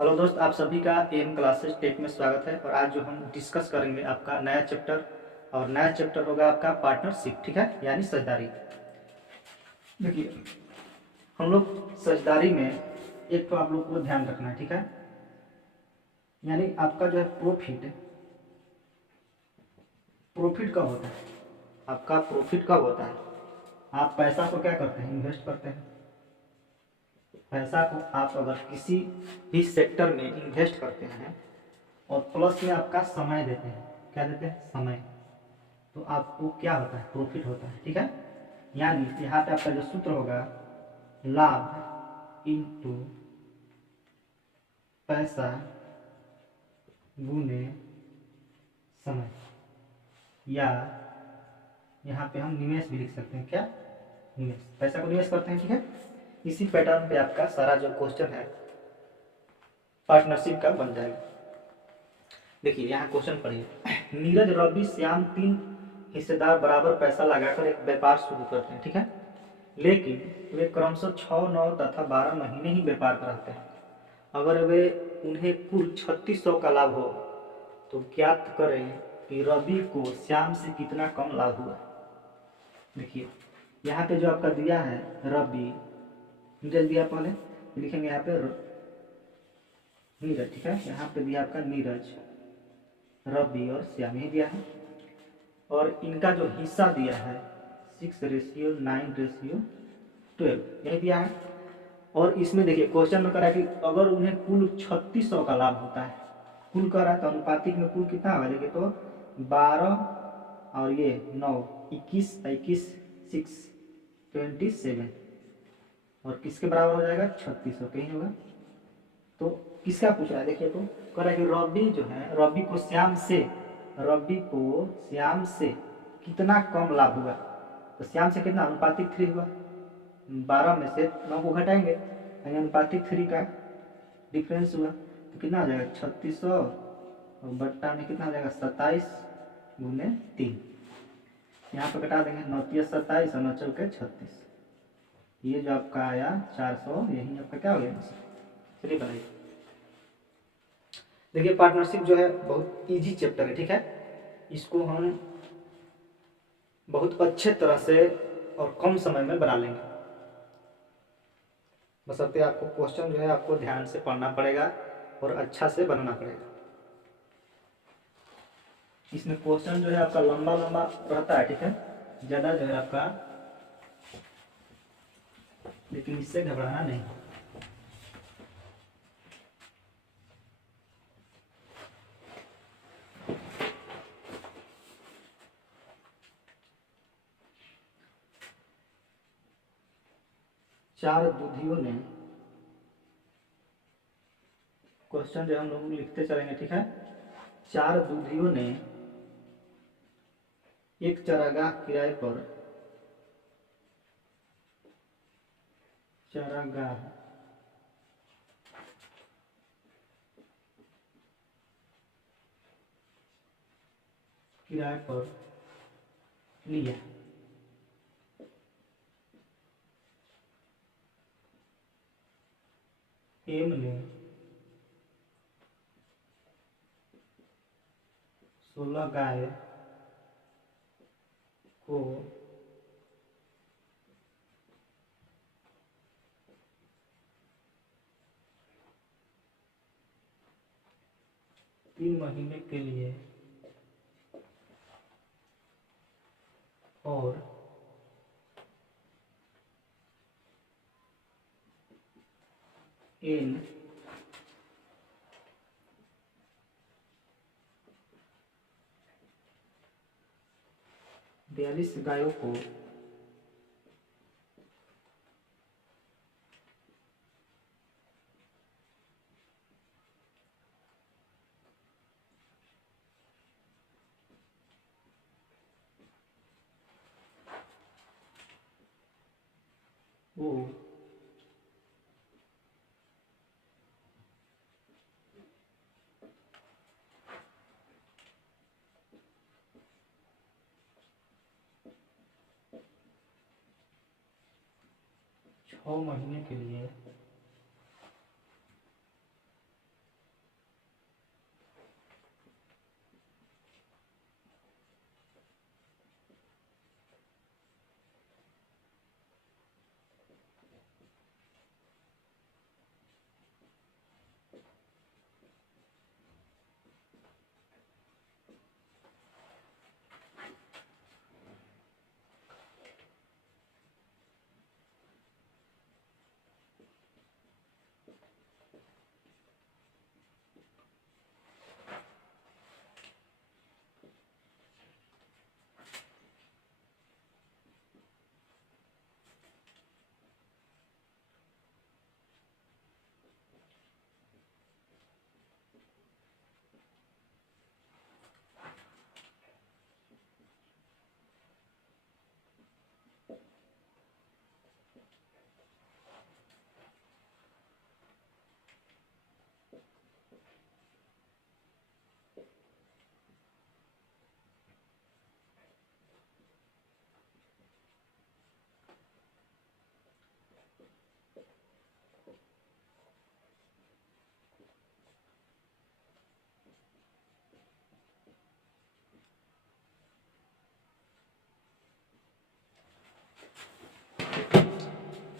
Hello दोस्त, आप सभी का एम क्लासेस टेक में स्वागत है। और आज जो हम डिस्कस करेंगे आपका नया चैप्टर, और नया चैप्टर होगा आपका पार्टनरशिप। ठीक है, यानी साझेदारी। देखिए, हम लोग साझेदारी में एक तो आप लोग को ध्यान रखना है। ठीक है, यानी आपका जो है प्रॉफिट प्रॉफिट कब होता है, आपका प्रॉफिट कब होता है। आप पैसा को क्या करते हैं, इन्वेस्ट करते हैं। पैसा को आप अगर किसी भी सेक्टर में इन्वेस्ट करते हैं और प्लस में आपका समय देते हैं, क्या देते हैं, समय, तो आपको क्या होता है, प्रॉफिट होता है। ठीक है, यानी यहाँ पे आपका जो सूत्र होगा, लाभ इंटू पैसा गुने समय, या यहाँ पे हम निवेश भी लिख सकते हैं। क्या, निवेश, पैसा को निवेश करते हैं। ठीक है, इसी पैटर्न पे आपका सारा जो क्वेश्चन है पार्टनरशिप का बन जाएगा। देखिए यहाँ क्वेश्चन पढ़िए। नीरज, रवि, श्याम तीन हिस्सेदार बराबर पैसा लगाकर एक व्यापार शुरू करते हैं। ठीक है, लेकिन वे क्रमशः 6, 9 तथा 12 महीने ही व्यापार कराते हैं। अगर वे उन्हें कुल 3600 का लाभ हो तो ज्ञात करें कि रवि को श्याम से कितना कम लाभ हुआ। देखिए यहाँ पे जो आपका दिया है रवि, नीरज दिया, पहले लिखेंगे यहाँ पे नीरज। ठीक है, यहाँ पे दिया आपका नीरज, रवि और श्याम ही दिया है। और इनका जो हिस्सा दिया है 6:9:12 यही दिया है। और इसमें देखिए क्वेश्चन में करा है कि अगर उन्हें कुल 3600 का लाभ होता है, कुल कर रहा है तो अनुपातिक में कुल कितना होगा। देखिए तो 12 और ये 9, 21, 21, 6, 27, और किसके बराबर हो जाएगा, 3600 कहीं होगा। तो किसका पूछ रहा है, देखिए तो कह रहा है कि रवि जो है, रवि को श्याम से कितना कम लाभ हुआ। तो श्याम से कितना, अनुपातिक 3 हुआ। 12 में से 9 को घटाएंगे, यानी अनुपातिक 3 का डिफरेंस हुआ, तो कितना हो जाएगा 3600, और बट्टा में कितना हो जाएगा 27 × 3। यहाँ पर घटा देंगे, 9 × 27 और 9 × 36, ये जो आपका आया 400, यही आपका क्या हो गया। चलिए बनाइए। देखिए पार्टनरशिप जो है बहुत इजी चैप्टर है। ठीक है, इसको हम बहुत अच्छे तरह से और कम समय में बना लेंगे। बशर्ते आपको क्वेश्चन जो है आपको ध्यान से पढ़ना पड़ेगा और अच्छा से बनाना पड़ेगा। इसमें क्वेश्चन जो है आपका लंबा लंबा रहता है। ठीक है, ज़्यादा जो है आपका, लेकिन इससे घबराना नहीं। चार दूधियों ने, क्वेश्चन जो हम लोग लिखते चलेंगे। ठीक है, 4 दूधियों ने एक चारागाह किराए पर, चारागाह किराए पर लिया। एम ने 16 गाय को तीन महीने के लिए और एन 42 गायों को वो 6 महीने के लिए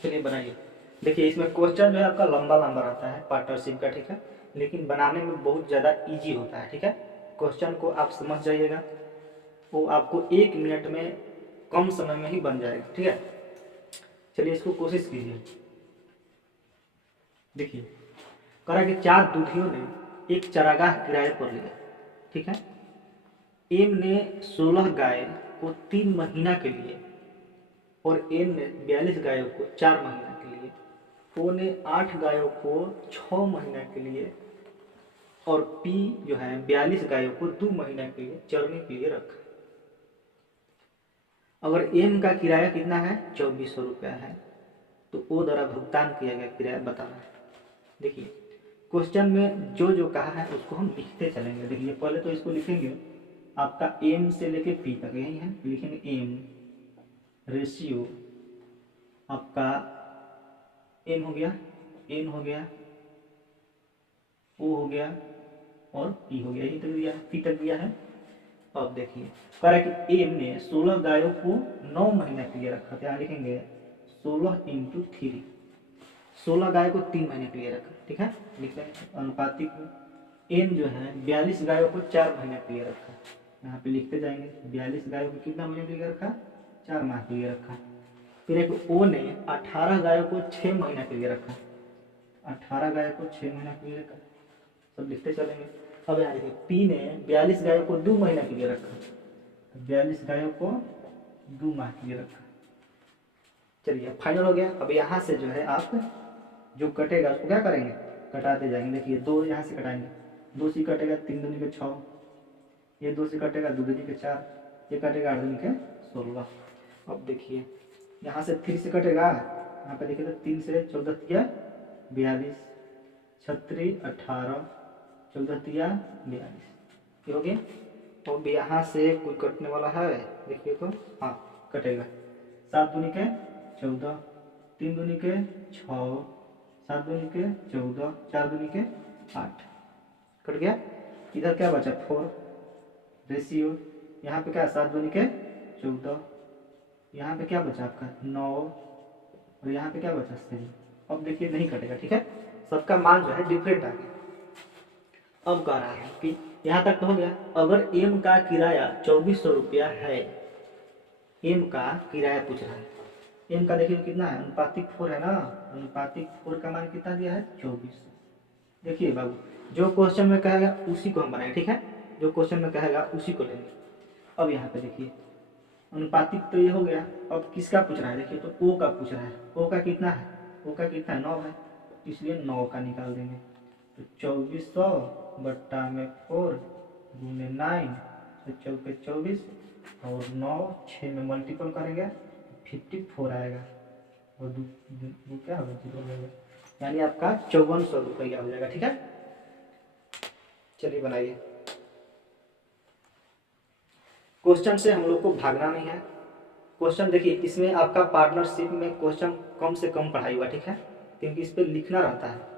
चलिए बनाइए। देखिए इसमें क्वेश्चन जो है आपका लंबा लंबा रहता है पार्टनरशिप का, ठीक है, लेकिन बनाने में बहुत ज़्यादा इजी होता है, ठीक है। क्वेश्चन को आप समझ जाइएगा, वो आपको 1 मिनट में कम समय में ही बन जाएगा, ठीक है। चलिए इसको कोशिश कीजिए। देखिए करा कि 4 दूधियों ने एक चरागाह किराए पर लिया, ठीक है। एम ने 16 गाय को 3 महीना के लिए और एन ने 42 गायों को 4 महीना के लिए, ओ ने 8 गायों को 6 महीना के लिए और पी जो है 42 गायों को 2 महीना के लिए चरने के लिए रखा। अगर एम का किराया कितना है 2400 रुपया है, तो ओ द्वारा भुगतान किया गया किराया बताना है। देखिए क्वेश्चन में जो जो कहा है उसको हम लिखते चलेंगे। देखिए पहले तो इसको लिखेंगे, आपका एम से लेके पी तक यही है, लिखेंगे एम रेशियो आपका एन हो गया, एन हो गया, ओ हो गया और पी हो गया, यही तक दिया है, पी तक दिया है। अब देखिए कह रहा है कि एम ने 16 गायों को 9 महीना के लिए रखा, तो यहाँ लिखेंगे 16 × 3, 16 गाय को 3 महीने के लिए रखा, ठीक है। लिख रहे हैं अनुपातिक एन जो है 42 गायों को 4 महीने के लिए रखा, यहाँ पे लिखते जाएंगे 42 गायों को कितना महीने के लिए रखा, 4 माह के लिए रखा। फिर एक ओ ने 18 गायों को 6 महीना के लिए रखा, 18 गायों को 6 महीना के लिए रखा, सब लिखते चलेंगे। अब यहाँ देखिए पी ने 42 गायों को 2 महीना के लिए रखा, 42 गायों को 2 माह के लिए रखा। चलिए फाइनल हो गया। अब यहाँ से जो है आप जो कटेगा उसको क्या करेंगे, कटाते जाएंगे। देखिए 2 यहाँ से कटाएंगे, 2 से कटेगा 3 दूनी के 6, ये 2 से कटेगा 2 दूनी के 4, ये कटेगा 8 दूनी के 16। अब देखिए यहाँ से 3 से कटेगा, यहाँ पे देखिए तो 3 से 14 तिया 42, 36 18, 14 तिया 42, ये हो गया। अब यहाँ से कोई कटने वाला है, देखिए तो हाँ कटेगा, 7 दूनी के 14, 3 दूनी के 6, 7 दूनी के 14, 4 दूनी के 8, कट गया। इधर क्या बचा 4 रेशियो, यहाँ पे क्या 7 दूनी के 14, यहाँ पे क्या बचा आपका 9 और यहाँ पे क्या बचा 3। अब देखिए नहीं कटेगा, ठीक है, सबका मान जो है डिफरेंट आ गया। अब कह रहा है कि यहाँ तक तो हो गया। अगर एम का किराया 2400 रुपया है, एम का किराया पूछ रहा है, एम का देखिए कितना है, अनुपातिक 4 है ना, अनुपातिक 4 का मान कितना दिया है 2400। देखिए बाबू जो क्वेश्चन में कहेगा उसी को हम बनाएंगे, ठीक है, जो क्वेश्चन में कहेगा उसी को लेंगे। अब यहाँ पे देखिए अनुपातिक तो ये हो गया, अब किसका पूछ रहा है, देखिए तो ओ का पूछ रहा है, ओ का कितना है, ओ का कितना है 9 है, इसलिए 9 का निकाल देंगे। तो 2400 बट्टा में 4 गुने 9, तो 4 के 24 और 9 6 में मल्टीपल करेंगे 54 आएगा और दो क्या होगा 0 होगा, यानी आपका 5400 रुपया हो जाएगा, ठीक है। चलिए बनाइए। क्वेश्चन से हम लोग को भागना नहीं है। क्वेश्चन देखिए इसमें आपका पार्टनरशिप में क्वेश्चन कम से कम पढ़ाई हुआ, ठीक है, क्योंकि इस पर लिखना रहता है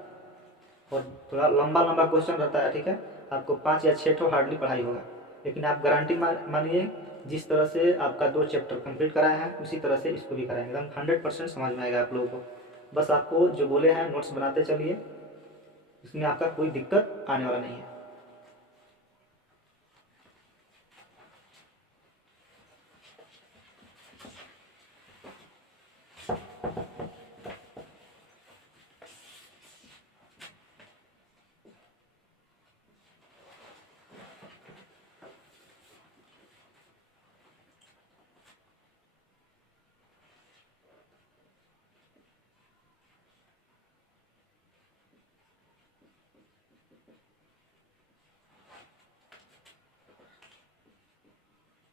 और थोड़ा लंबा लंबा क्वेश्चन रहता है, ठीक है। आपको 5 या 6 तो हार्डली पढ़ाई होगा, लेकिन आप गारंटी मानिए जिस तरह से आपका 2 चैप्टर कंप्लीट कराए हैं उसी तरह से इसको भी कराएंगे, एकदम 100% समझ में आएगा आप लोगों को। बस आपको जो बोले हैं नोट्स बनाते चलिए, इसमें आपका कोई दिक्कत आने वाला नहीं है।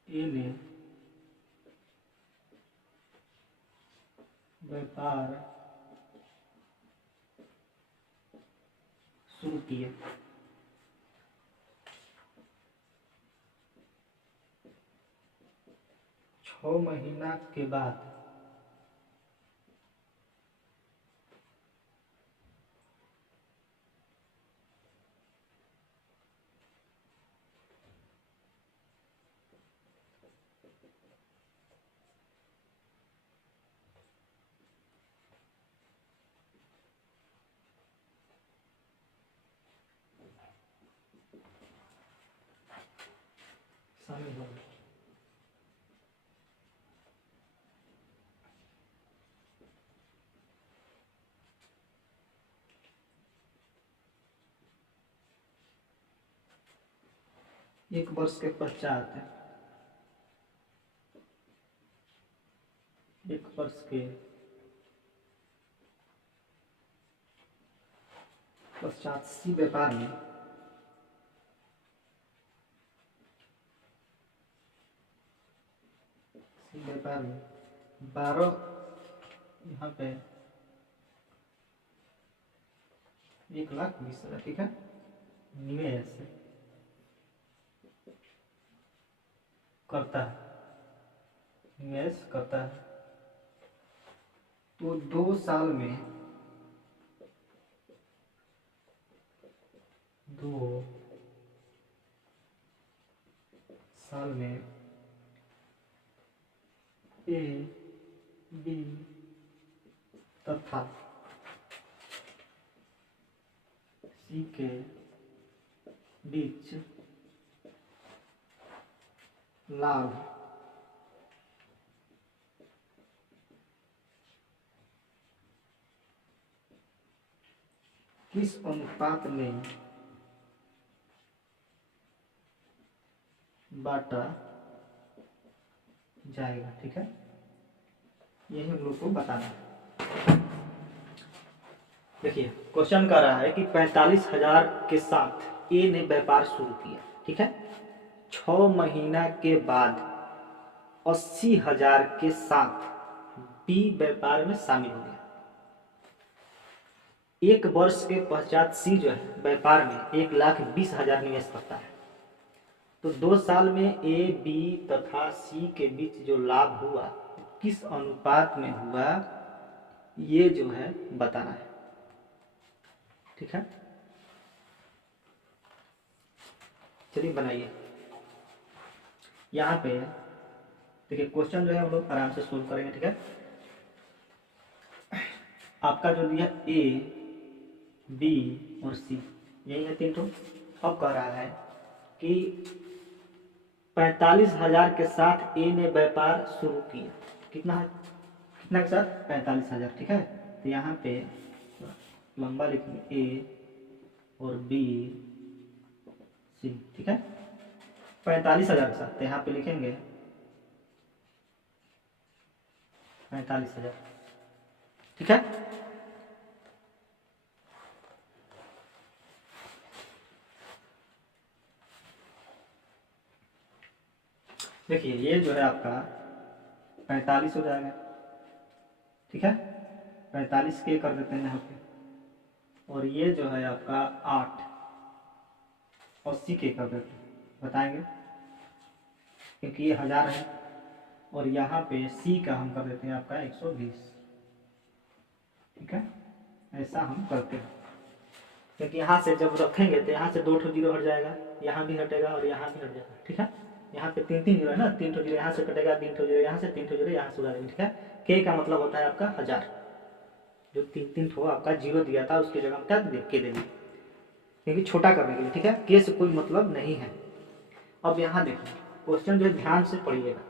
ए ने व्यापार शुरू किया, 6 महीना के बाद शामिल होंगे। एक वर्ष के पश्चात, एक वर्ष के पश्चात सी व्यापार में व्यापार में 12 यहाँ पे 1,20,000, ठीक है, निवेश करता है, निवेश करता है। तो 2 साल में 2 साल में ए बी तथा सी के बीच लाभ किस अनुपात में बांटा जाएगा, ठीक है, यही हम लोग को बताना है। देखिए क्वेश्चन कर रहा है कि 45,000 के साथ ए ने व्यापार शुरू किया, ठीक है, 6 महीना के बाद 80,000 के साथ बी व्यापार में शामिल हो गया। 1 वर्ष के पश्चात सी जो है व्यापार में 1,20,000 निवेश करता है। तो 2 साल में ए बी तथा सी के बीच जो लाभ हुआ किस अनुपात में हुआ, ये जो है बताना है, ठीक है। चलिए बनाइए। यहाँ पे देखिए क्वेश्चन जो है हम लोग आराम से सोल्व करेंगे, ठीक है। आपका जो दिया ए बी और सी, यही है 3 ठो। अब कह रहा है कि 45,000 के साथ ए ने व्यापार शुरू किया। कितना है, कितना के साथ 45,000, ठीक है। तो यहाँ पे लंबा लिखेंगे ए और बी सी, ठीक है, 45,000 के साथ। तो यहाँ पे लिखेंगे 45,000, ठीक है। देखिए ये जो है आपका 45 हो जाएगा, ठीक है, 45 के कर देते हैं यहाँ पे, और ये जो है आपका 8 80 के कर देते हैं, बताएंगे क्योंकि ये 1000 है, और यहाँ पे सी का हम कर देते हैं आपका 120, ठीक है। ऐसा हम करते हैं क्योंकि यहाँ से जब रखेंगे तो यहाँ से 2 ठो जीरो हट जाएगा, यहाँ भी हटेगा और यहाँ भी हट जाएगा, ठीक है। यहाँ पे 3 जीरो है ना, 3 ठो जीरो यहाँ से कटेगा, 3 ठो जीरो यहाँ से, 3 ठो जीरो यहाँ से उड़ा देंगे, ठीक है। के का मतलब होता है आपका 1000, जो 3 ठो आपका जीरो दिया था उसकी जगह हम क्या के देंगे क्योंकि छोटा करने के लिए, ठीक है। के से कोई मतलब नहीं है। अब यहाँ देखिए क्वेश्चन जो है ध्यान से पढ़िएगा।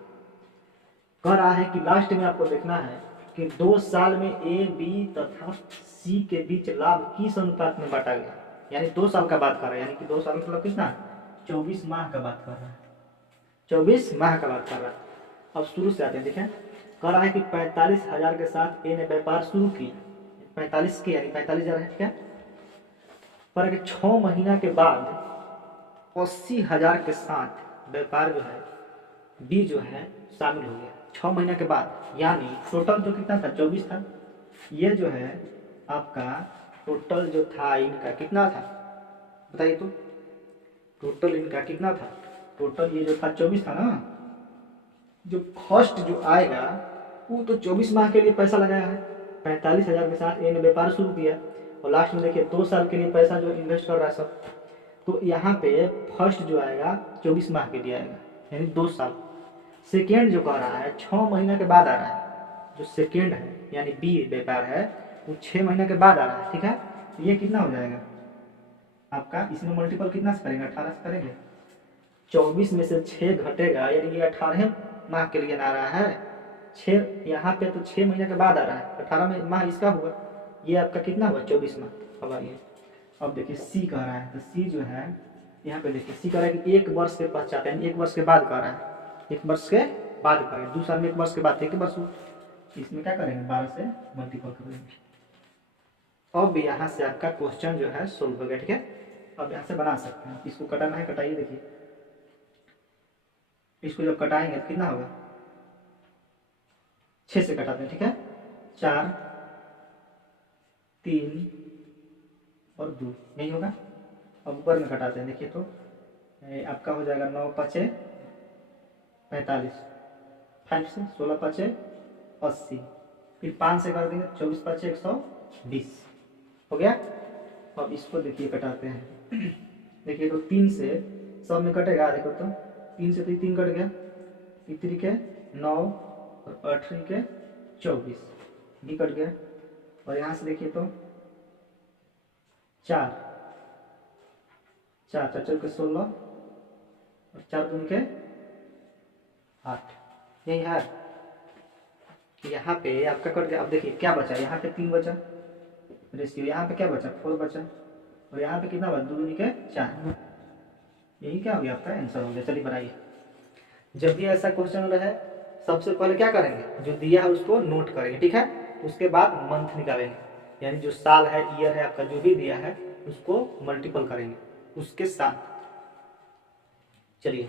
कह रहा है कि लास्ट में आपको देखना है कि 2 साल में ए बी तथा सी के बीच लाभ किस अनुपात में बांटा गया, यानी 2 साल का बात कर रहा है, यानी कि 2 साल मतलब कितना 24 माह का बात कर रहा है, 24 माह का बात कर रहा है। अब शुरू से आते हैं, देखिए कह रहा है कि 45,000 के साथ ए ने व्यापार शुरू किया, 45 के यानी 45,000 है, ठीक है। पर 6 महीना के बाद 80,000 के साथ व्यापार जो है बी जो है शामिल हो गया 6 महीना के बाद, यानी टोटल जो कितना था 24 था। ये जो है आपका टोटल जो था इनका कितना था बताइए, तो टोटल इनका कितना था, टोटल ये जो था 24 था ना। जो फर्स्ट जो आएगा वो तो 24 माह के लिए पैसा लगाया है, 45,000 के साथ ए ने व्यापार शुरू किया, और लास्ट में देखिए 2 साल के लिए पैसा जो इन्वेस्ट कर रहा है सब। तो यहाँ पे फर्स्ट जो आएगा 24 माह के लिए आएगा, यानी 2 साल। सेकेंड जो कह रहा है 6 महीना के बाद आ रहा है, जो सेकेंड है यानी बी व्यापार है वो 6 महीना के बाद आ रहा है, ठीक है। तो ये कितना हो जाएगा आपका, इसमें मल्टीपल कितना से करेंगे 18 से करेंगे, 24 में से 6 घटेगा, यानी ये 18 माह के लिए आ रहा है। 6 यहाँ पे तो 6 महीने के बाद आ रहा है, 18 माह इसका हुआ, ये आपका कितना हुआ 24 माह। अब आइए अब देखिए सी कह रहा है, तो सी जो है यहाँ पे देखिए सी कह रहा है कि 1 वर्ष के पश्चात, यानी 1 वर्ष के बाद कह रहा है, 1 वर्ष के बाद करेंगे, 2 साल में 1 वर्ष के बाद 1 वर्ष हुआ, इसमें क्या करेंगे 12 से मल्टीपल करेंगे। अब यहाँ से आपका क्वेश्चन जो है सोल्व हो गया, ठीक है। अब यहाँ से बना सकते हैं, इसको कटाना है, कटाइए, देखिए इसको जब कटाएंगे तो कितना होगा, 6 से कटाते हैं, ठीक है, 4 3 और 2 यही होगा। अब ऊपर में कटाते हैं, देखिए तो आपका हो जाएगा 9 5 45, 5 से 16 5 80, फिर 5 से कर देंगे 24 5 120 हो गया। अब इसको देखिए कटाते हैं देखिए तो 3 से सब में कटेगा, देखो तो 3 से तो 3 कट गया, 3 के 9 और 8 के 24 भी कट गया। और यहाँ से देखिए तो 4 4 4 के 16 और 4 दूनी के 8, यही है। यहाँ पे आपका कट गया। अब देखिए क्या बचा, यहाँ पे 3 बचा रेशियो, यहाँ पे क्या बचा 4 बचा, और यहाँ पे कितना बचा 2 दूनी के 4, यही क्या हो गया आपका आंसर हो गया। चलिए बनाइए। जब भी ऐसा क्वेश्चन रहे सबसे पहले क्या करेंगे, जो दिया है उसको नोट करेंगे, ठीक है, उसके बाद मंथ निकालेंगे, यानी जो साल है ईयर है आपका जो भी दिया है उसको मल्टीपल करेंगे उसके साथ। चलिए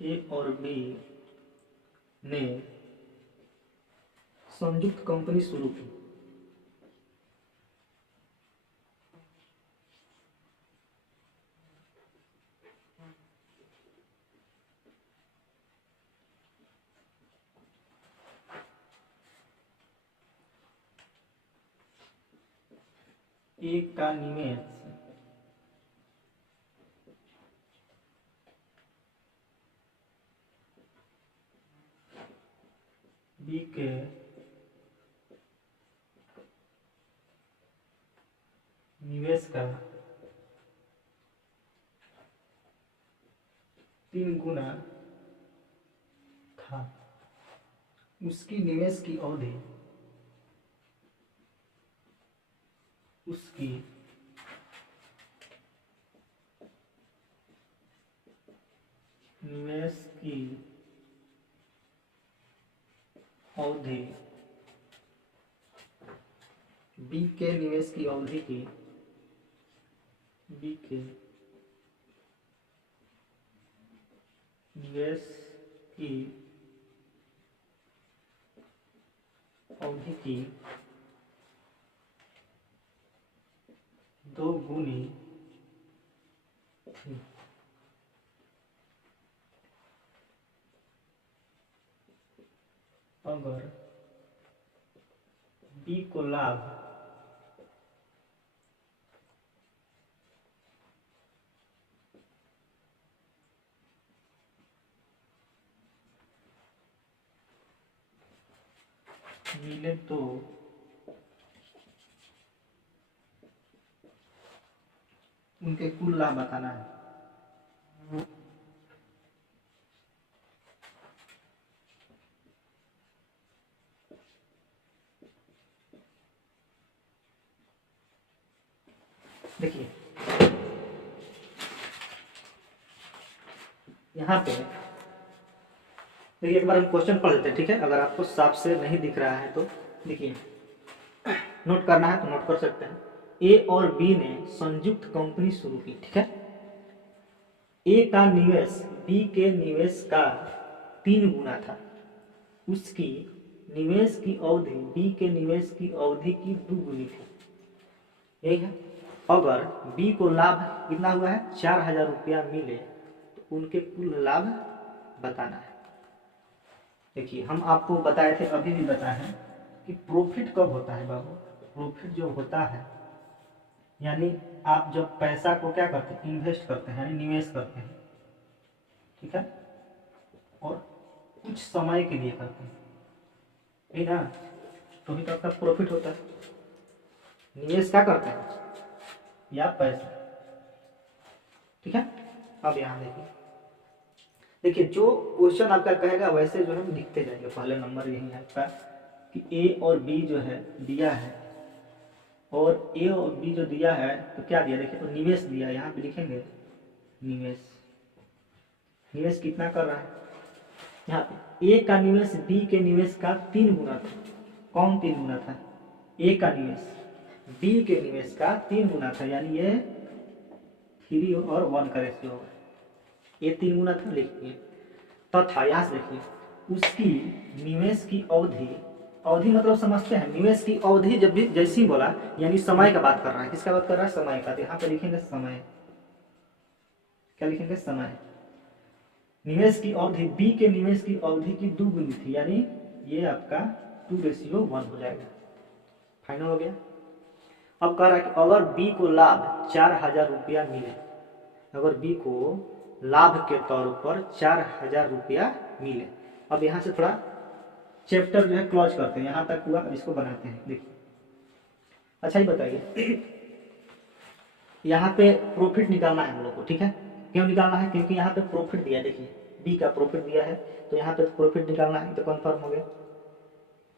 ए और बी ने संयुक्त कंपनी शुरू की। ए का निवेश बी के निवेश का 3 गुना था। उसकी निवेश की अवधि उसकी निवेश की अवधि बी के निवेश की अवधि की बी के निवेश की अवधि की 2 गुनी थी। अगर बी को लाभ मिले तो उनके कुल लाभ बताना है। देखिए यहाँ पे देखिए एक बार हम क्वेश्चन पढ़ लेते हैं, ठीक है, अगर आपको साफ से नहीं दिख रहा है तो देखिए नोट करना है तो नोट कर सकते हैं। ए और बी ने संयुक्त कंपनी शुरू की, ठीक है। ए का निवेश बी के निवेश का 3 गुना था। उसकी निवेश की अवधि बी के निवेश की अवधि की 2 गुनी थी, यही है। अगर बी को लाभ कितना हुआ है 4000 रुपया मिले तो उनके कुल लाभ बताना है। देखिए हम आपको बताए थे, अभी भी बताए हैं कि प्रॉफिट कब होता है बाबू। प्रॉफिट जो होता है यानी आप जब पैसा को क्या करते हैं, इन्वेस्ट करते हैं यानी निवेश करते हैं, ठीक है, और कुछ समय के लिए करते हैं, ठीक है ना, तो भी तो आपका प्रॉफिट होता है। निवेश क्या करते हैं, या पैसा, ठीक है। अब यहाँ देखिए, देखिए जो क्वेश्चन आपका कहेगा वैसे जो है हम लिखते जाएंगे। पहले नंबर यही है आपका कि ए और बी जो है दिया है, और ए और बी जो दिया है तो क्या दिया, देखिए तो निवेश दिया, यहाँ पे लिखेंगे निवेश। निवेश कितना कर रहा है, यहाँ पे ए का निवेश बी के निवेश का 3 गुना था। कौन 3 गुना था, ए का निवेश बी के निवेश का 3 गुना था, यानी ये 3 और 1 का रेशियो होगा। ये 3 गुना था, लिखिए तथा यहाँ से देखिए उसकी निवेश की अवधि, अवधि मतलब समझते हैं, निवेश की अवधि जब भी जैसे ही बोला यानी समय का बात कर रहा है। किसका बात कर रहा है, समय का। तो यहाँ पे लिखेंगे समय, क्या लिखेंगे, समय। निवेश की अवधि, बी के निवेश की अवधि की 2 गुनी थी, यानी ये आपका 2:1 हो जाएगा। फाइनल हो गया। अब कह रहा है कि अगर बी को लाभ 4,000 रुपया मिले, अगर बी को लाभ के तौर पर 4,000 रुपया मिले। अब यहाँ से थोड़ा चैप्टर जो है क्लोज करते हैं, यहाँ तक हुआ, अब इसको बनाते हैं। देखिए अच्छा ही बताइए, यहाँ पे प्रॉफिट निकालना है हम लोग को, ठीक है। क्यों निकालना है, क्योंकि यहाँ पे प्रॉफिट दिया है, देखिए बी का प्रॉफिट दिया है, तो यहाँ पे प्रॉफिट निकालना है, तो कन्फर्म हो गया।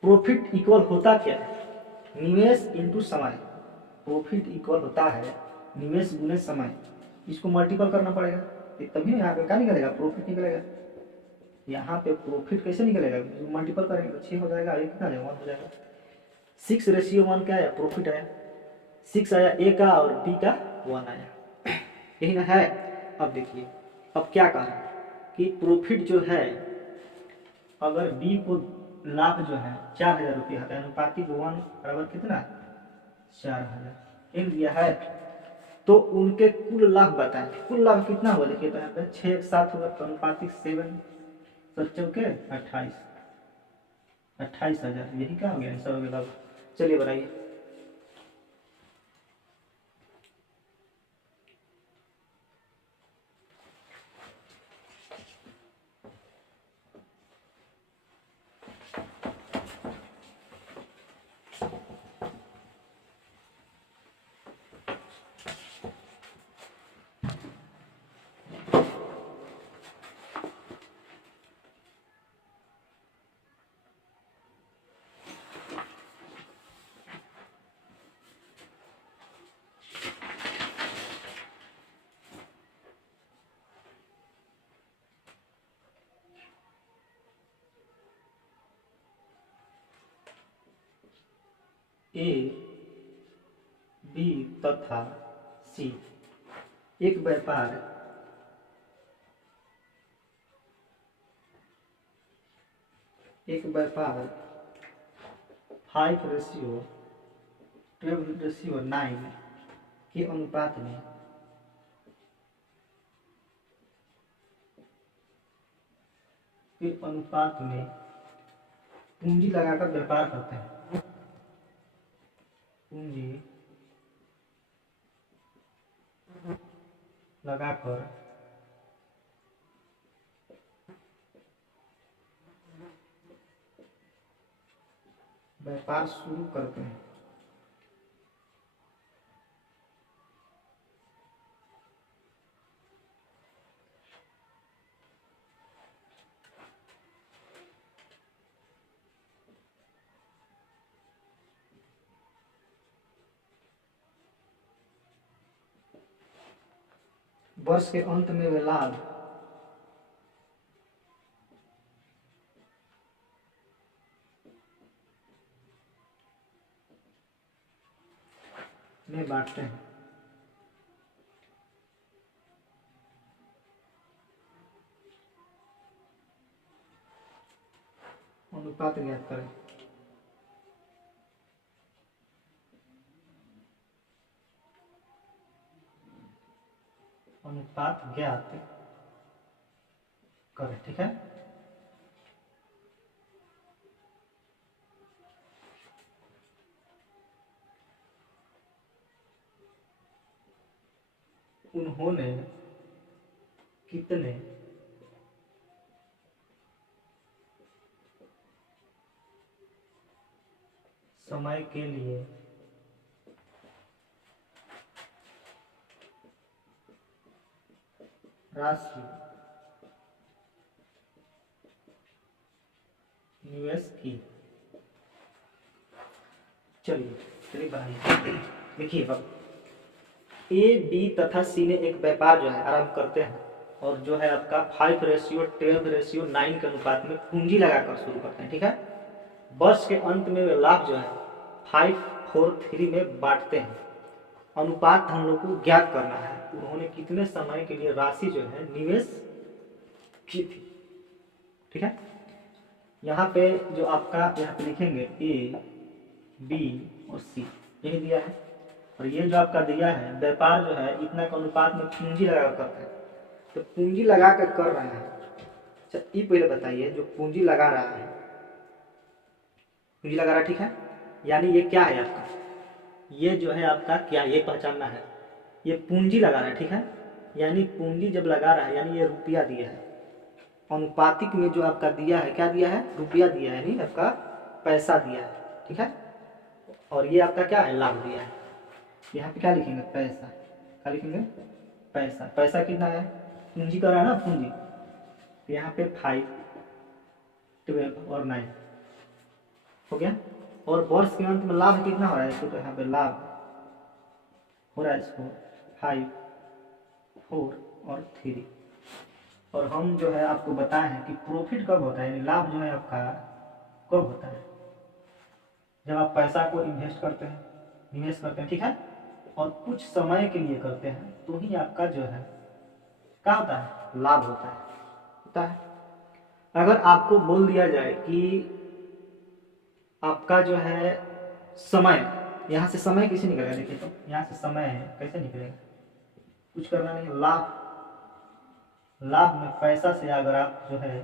प्रॉफिट इक्वल होता क्या है, निवेश इंटू समय। प्रॉफिट इक्वल होता है निवेश गुने समय, इसको मल्टीपल करना पड़ेगा, तभी ना यहाँ पे क्या निकलेगा, प्रॉफिट निकलेगा। यहाँ पे प्रॉफिट कैसे निकलेगा, मल्टीपल करेंगे तो 6 हो जाएगा, ये कितना आएगा, 1 हो जाएगा। 6:1 क्या आया, प्रॉफिट आया। 6 आया ए का और बी का 1 आया, यही ना है। अब देखिए अब क्या कहा कि प्रॉफिट जो है, अगर बी को लाभ जो है 4,000 रुपया है, अनुपातिक 1 बराबर कितना, 4,000 इन दिया है, तो उनके कुल लाभ बताएं। कुल लाभ कितना हुआ, देखिए तो यहाँ पे 6 एक साथ होगा, तो अनुपातिक 7 7 के 28, 28,000, यही क्या हो गया आंसर हो गया बाबू। चलिए बताइए, ए बी तथा सी एक व्यापार एक व्यापार 5:12:9 के अनुपात में पूंजी लगाकर व्यापार करते हैं। पूंजी लगाकर व्यापार शुरू करते हैं। वर्ष के अंत में वे लाभ में बांटते हैं। अनुपात ज्ञात करें। अनुपात ज्ञात करें, ठीक है। उन्होंने कितने समय के लिए राशि निवेश की। चलिए चलिए बनाइए। देखिए अब ए बी तथा सी ने एक व्यापार जो है आरंभ करते हैं और जो है आपका 5:10:9 के अनुपात में पूंजी लगाकर शुरू करते हैं। ठीक है, वर्ष के अंत में वे लाभ जो है 5:4:3 में बांटते हैं। अनुपात हम लोग को ज्ञात करना है। उन्होंने कितने समय के लिए राशि जो है निवेश की थी। ठीक है, यहाँ पे जो आपका यहाँ पे लिखेंगे ए बी और सी, यही दिया है। और ये जो आपका दिया है व्यापार जो है इतना के अनुपात में पूंजी लगा कर करते हैं। तो पूंजी लगा कर कर रहे हैं। अच्छा ये पहले बताइए, जो पूंजी लगा रहा है, पूंजी लगा रहा है, ठीक है, यानी ये क्या है आपका, ये जो है आपका क्या, ये पहचानना है। ये पूंजी लगा रहा है, ठीक है, यानी पूंजी जब लगा रहा है यानी ये रुपया दिया है। अनुपातिक में जो आपका दिया है, क्या दिया है, रुपया दिया है, यानी आपका पैसा दिया है। ठीक है, और ये आपका क्या है, लाभ दिया है। यहाँ पे क्या लिखेंगे, पैसा। क्या लिखेंगे, पैसा। पैसा कितना है, पूंजी का रहा है ना, पूंजी। तो यहाँ पे 5, 12 और 9 हो गया। और वर्ष के अंत में लाभ कितना हो रहा है इसको, तो यहाँ पे लाभ हो रहा है इसको 5, 4 और 3। और हम जो है आपको बताए हैं कि प्रॉफिट कब होता है, यानी लाभ जो है आपका कब होता है, जब आप पैसा को इन्वेस्ट करते हैं, निवेश करते हैं। ठीक है, और कुछ समय के लिए करते हैं, तो ही आपका जो है क्या होता है, लाभ होता है। अगर आपको बोल दिया जाए कि आपका जो है समय, यहाँ से समय कैसे निकलेगा, देखिए तो यहाँ से समय है, कैसे निकलेगा, कुछ करना नहीं। लाभ, लाभ में पैसा से अगर आप जो है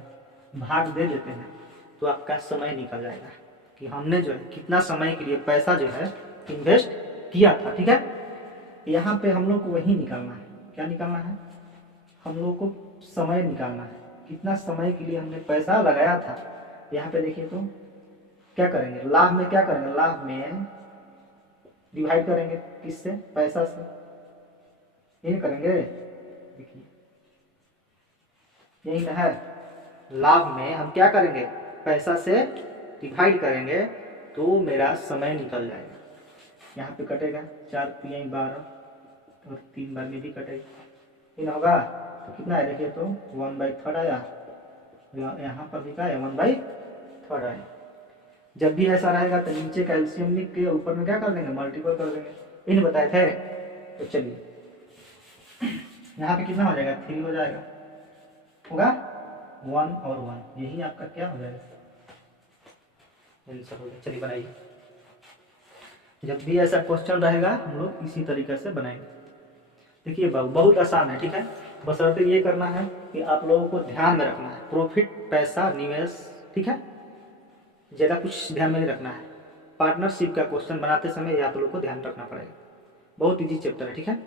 भाग दे देते हैं तो आपका समय निकल जाएगा कि हमने जो है कितना समय के लिए पैसा जो है इन्वेस्ट किया था। ठीक है, यहाँ पे हम लोग को वही निकालना है। क्या निकालना है, हम लोग को समय निकालना है, कितना समय के लिए हमने पैसा लगाया था। यहाँ पे देखिए तो क्या करेंगे, लाभ में क्या करेंगे, लाभ में डिवाइड करेंगे, किससे, पैसा से, यही करेंगे। देखिए यही ना है, लाभ में हम क्या करेंगे, पैसा से डिवाइड करेंगे तो मेरा समय निकल जाएगा। यहाँ पे कटेगा 4 3 12 और 3 बार में भी कटेगा, इन होगा तो कितना है, देखिए तो 1/3 आया, यहाँ पर लिखा है 1/3 आया। जब भी ऐसा रहेगा तो नीचे का एलसीएम लिख के ऊपर में क्या कर देंगे, मल्टीपल कर देंगे। इन बताए थे। तो चलिए यहाँ पे कितना हो जाएगा, 3 हो जाएगा, होगा 1 और 1, यही आपका क्या हो जाएगा, आंसर हो जाएगा। चलिए बनाइए। जब भी ऐसा क्वेश्चन रहेगा हम लोग इसी तरीके से बनाएंगे। देखिए बहुत आसान है। ठीक है, बशर्ते ये करना है कि आप लोगों को ध्यान में रखना है, प्रॉफिट, पैसा, निवेश। ठीक है, ज़्यादा कुछ ध्यान में नहीं रखना है। पार्टनरशिप का क्वेश्चन बनाते समय ये आप लोगों को ध्यान रखना पड़ेगा। बहुत इजी चैप्टर है। ठीक है,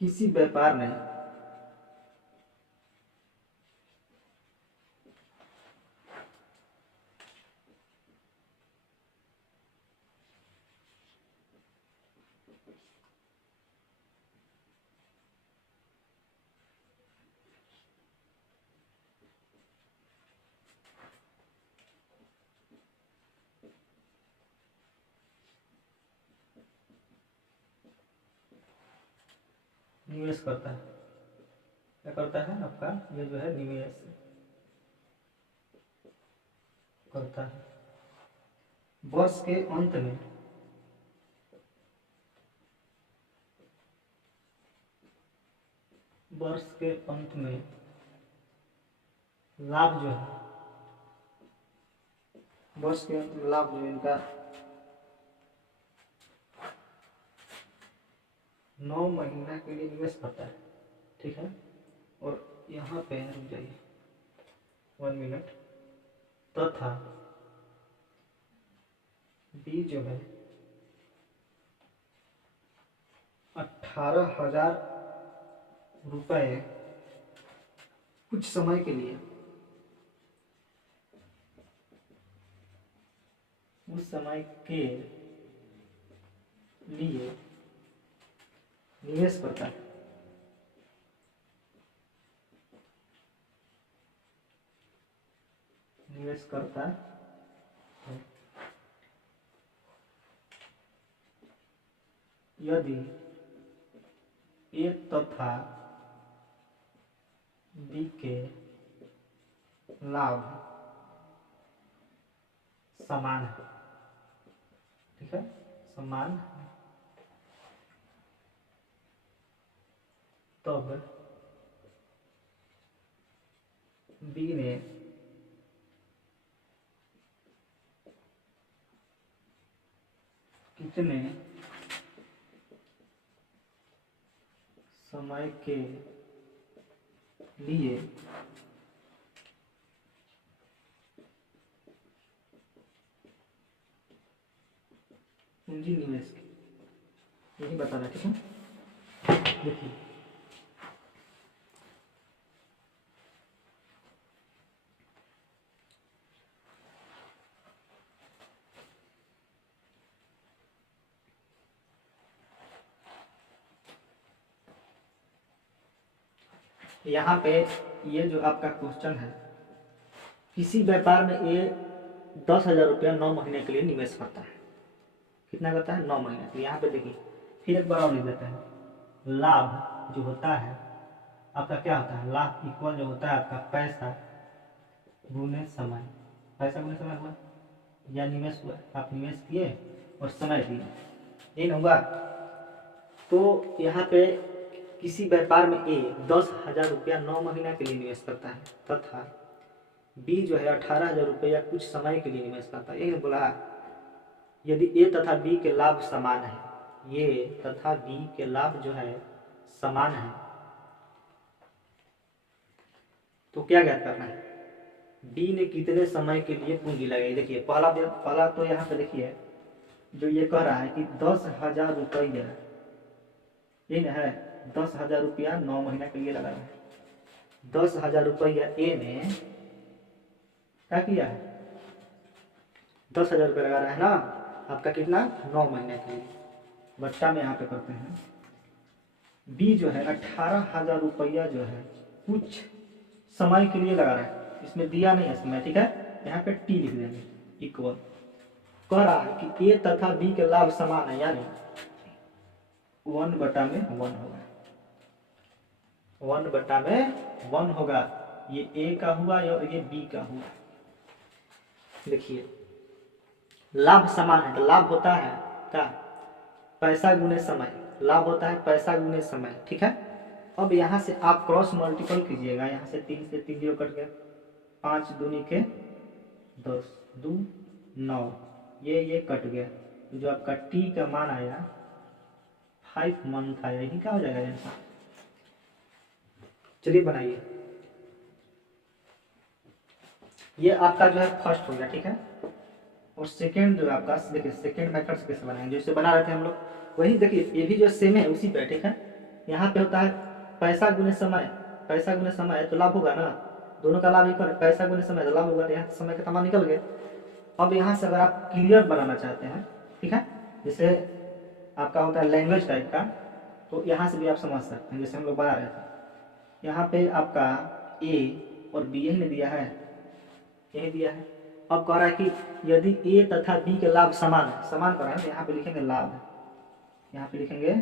किसी व्यापार ने निवेश करता है, क्या करता है आपका, ये जो है निवेश करता है। वर्ष के अंत में वर्ष के अंत में लाभ जो है वर्ष के अंत में लाभ जो इनका 9 महीना के लिए निवेश करता है, ठीक है। और यहाँ पे रुक जाइए 1 मिनट, तथा बी जो है 18,000 रुपये कुछ समय के लिए उस समय के लिए निवेश करता है। निवेश करता है यदि ए तथा बी के लाभ समान है, ठीक है, समान है, तब बी ने कितने समय के लिए पूंजी निवेश की, यही बताना, ठीक है। देखिए यहाँ पे ये जो आपका क्वेश्चन है, किसी व्यापार में ये 10,000 रुपया 9 महीने के लिए निवेश करता है। कितना करता है? 9 महीने के लिए। यहाँ पे देखिए फिर एक बार और लिख देते हैं, लाभ जो होता है आपका क्या होता है, लाभ इक्वल जो होता है आपका पैसा गुने समय। पैसा गुने समय हुआ या निवेश हुआ, आप निवेश किए और समय दिए, यही ना हुआ। तो यहाँ पे किसी व्यापार में ए 10,000 रुपया 9 महीना के लिए निवेश करता है, तथा बी जो है 18,000 रुपया कुछ समय के लिए निवेश करता है, यही बोला। यदि ए तथा बी के लाभ समान है, ये तथा बी के लाभ जो है समान है, तो क्या ज्ञात करना है, बी ने कितने समय के लिए पूंजी लगाई। देखिए पहला तो यहाँ पे देखिए जो ये कह रहा है कि 10,000 रुपया, ये ना है 10,000 रुपया 9 महीना के लिए लगा है। 10,000 रुपया ए ने क्या किया है, 10,000 रुपया लगा रहा है ना आपका, कितना 9 महीने के लिए, बट्टा में यहाँ पे करते हैं। बी जो है 18,000 रुपया जो है कुछ समय के लिए लगा रहा है, इसमें दिया नहीं है समय, ठीक है। यहाँ पे टी लिख देंगे इक्वल, कह रहा है कि ए तथा बी के लाभ समान है, यानी 1/1 होगा, 1/1 होगा। ये ए का हुआ और ये बी का हुआ। देखिए लाभ समान है, तो लाभ होता है क्या, पैसा गुने समय, लाभ होता है पैसा गुने समय, ठीक है। अब यहाँ से आप क्रॉस मल्टीपल कीजिएगा, यहाँ से 3 से 3 0 कट गया, 5 दूनी के 10, 2 9, ये कट गया, तो जो आपका टी का मान आया 5 मंथ आया, यही क्या हो जाएगा आंसर। चलिए बनाइए, ये आपका जो है फर्स्ट हो गया, ठीक है। और सेकेंड जो आपका, देखिए सेकेंड मेथड से कैसे बनाएंगे, जैसे बना रहे थे हम लोग वही, देखिए ये भी जो सेम है उसी पे, ठीक है। यहाँ पे होता है पैसा गुने समय, पैसा गुने समय है तो लाभ होगा ना, दोनों का लाभ इक्वल है, पैसा गुने समय तो लाभ होगा, यहाँ समय का तमाम निकल गया। अब यहाँ से अगर आप क्लियर बनाना चाहते हैं, ठीक है, जैसे आपका होता है लैंग्वेज टाइप का, तो यहाँ से भी आप समझ सकते हैं, जैसे हम लोग बना रहे थे। यहाँ पे आपका ए और बी यही दिया है, यही दिया है। अब कह रहा है कि यदि ए तथा बी के लाभ समान है, समान कर रहा है, यहाँ पे लिखेंगे लाभ, यहाँ पे लिखेंगे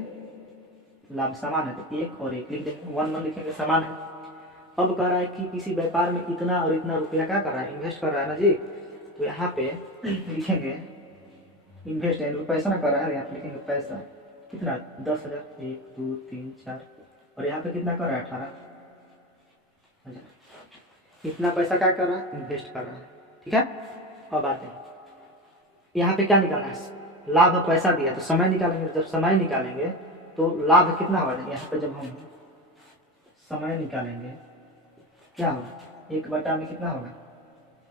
लाभ समान है, तो 1 और 1 लिख देंगे, 1 लिखेंगे, समान है। अब कह रहा है कि किसी व्यापार में इतना और इतना रुपया क्या कर रहा है, इन्वेस्ट कर रहा है ना जी, तो यहाँ पे लिखेंगे इन्वेस्ट है, पैसा ना कर रहा है, यहाँ पे लिखेंगे पैसा, कितना 10,000, 1 2 3 4, और यहाँ पे कितना कर रहा है 18,000। इतना पैसा क्या कर रहा है, इन्वेस्ट कर रहा है। ठीक है, अब आते हैं यहाँ पे क्या निकालना है, लाभ पैसा दिया तो समय निकालेंगे, जब समय निकालेंगे तो लाभ कितना होगा, यहाँ पे जब हम समय निकालेंगे क्या होगा, 1 बटा में कितना होगा,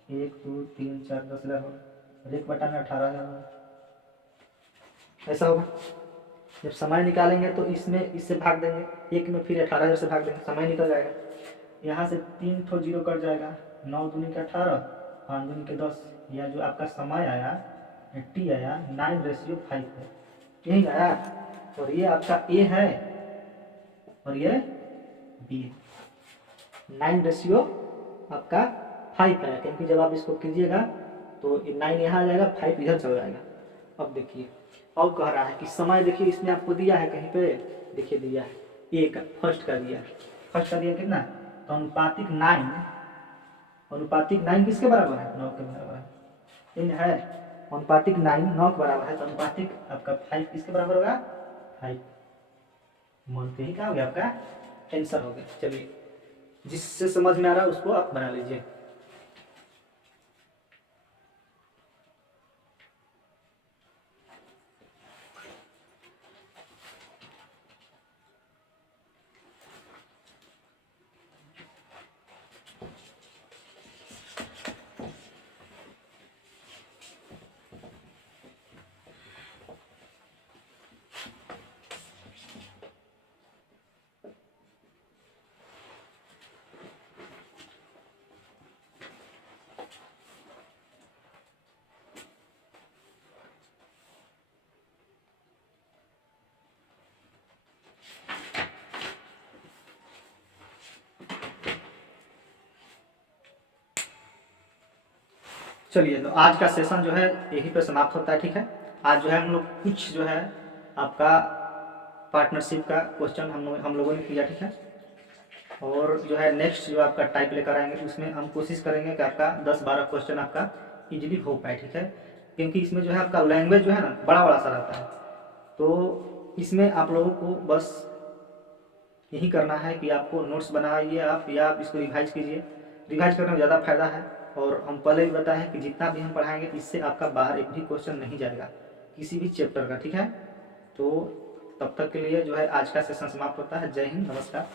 1 2 3 4 10,000 होगा, और 1 बटा में 18,000 होगा, ऐसा होगा। जब समय निकालेंगे तो इसमें इससे भाग देंगे, एक में फिर 18,000 से भाग देंगे, समय निकल जाएगा। यहाँ से 3 ठो जीरो कट जाएगा, 9 दूनी के 18, 5 दूनी के 10, या जो आपका समय आया टी आया 9:5 है, यही आया। और ये आपका ए है और ये बी है, 9 आपका 5 है, क्योंकि जब आप इसको कीजिएगा तो 9 यहाँ आ जाएगा, 5 इधर चल जाएगा। अब देखिए अब कह रहा है कि समय, देखिए इसमें आपको दिया है कहीं पे, देखिए दिया है ए का, फर्स्ट का दिया कितना, तो अनुपातिक 9 किसके बराबर है, 9 के बराबर है, इन है अनुपातिक 9 के बराबर है, तो अनुपातिक आपका 5 किसके बराबर होगा, 5। मानते ही क्या हो गया, आपका आंसर हो गया। चलिए जिससे समझ में आ रहा है उसको आप बना लीजिए। चलिए तो आज का सेशन जो है यहीं पर समाप्त होता है। ठीक है, आज जो है हम लोग कुछ जो है आपका पार्टनरशिप का क्वेश्चन हम लोगों ने किया। ठीक है, और जो है नेक्स्ट जो आपका टाइप लेकर आएंगे उसमें हम कोशिश करेंगे कि आपका 10-12 क्वेश्चन आपका इजीली हो पाए। ठीक है, क्योंकि इसमें जो है आपका लैंग्वेज जो है ना बड़ा बड़ा सा रहता है, तो इसमें आप लोगों को बस यही करना है कि आपको नोट्स बनाइए आप, या आप इसको रिवाइज कीजिए। रिवाइज करने में ज़्यादा फायदा है, और हम पहले भी बताए हैं कि जितना भी हम पढ़ाएंगे इससे आपका बाहर एक भी क्वेश्चन नहीं जाएगा किसी भी चैप्टर का। ठीक है, तो तब तक के लिए जो है आज का सेशन समाप्त होता है। जय हिंद, नमस्कार।